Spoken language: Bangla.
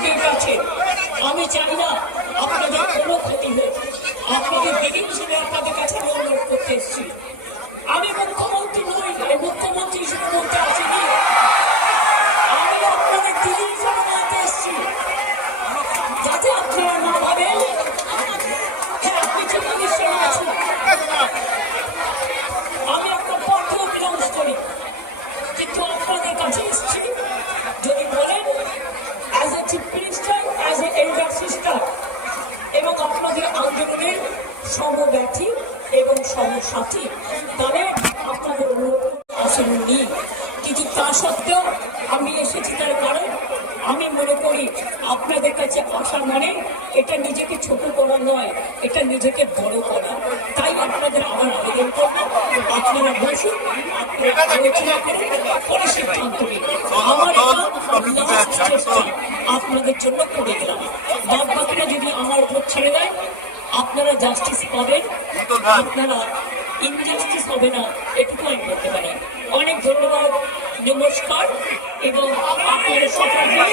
ঠিক আছে। আমি চাই না আপনাদের কোনো ক্ষতি হোক। আপনাদের আপনাদের সমব্যথী এবং সমসাথী। তাহলে আপনাদের অনুরোধ আসেননি। কিন্তু তা সত্ত্বেও আমি এসেছি তার কারণ আমি মনে করি আপনাদের কাছে আসা মানে এটা নিজেকে ছোট করা নয়, এটা নিজেকে বড় করা। তাই আপনাদের আমার আবেদন করব। আপনারা বসুন, আপনারা করুন আমার আপনাদের জন্য করে গেলাম বাদ বাকিরা যদি আমার উপর ছেড়ে দেয় আপনারা জাস্টিস পাবেন আপনারা ইনজাস্টিস হবে না এটুকু আমি বলতে পারি। অনেক ধন্যবাদ নমস্কার এবং আপনাদের সকলকে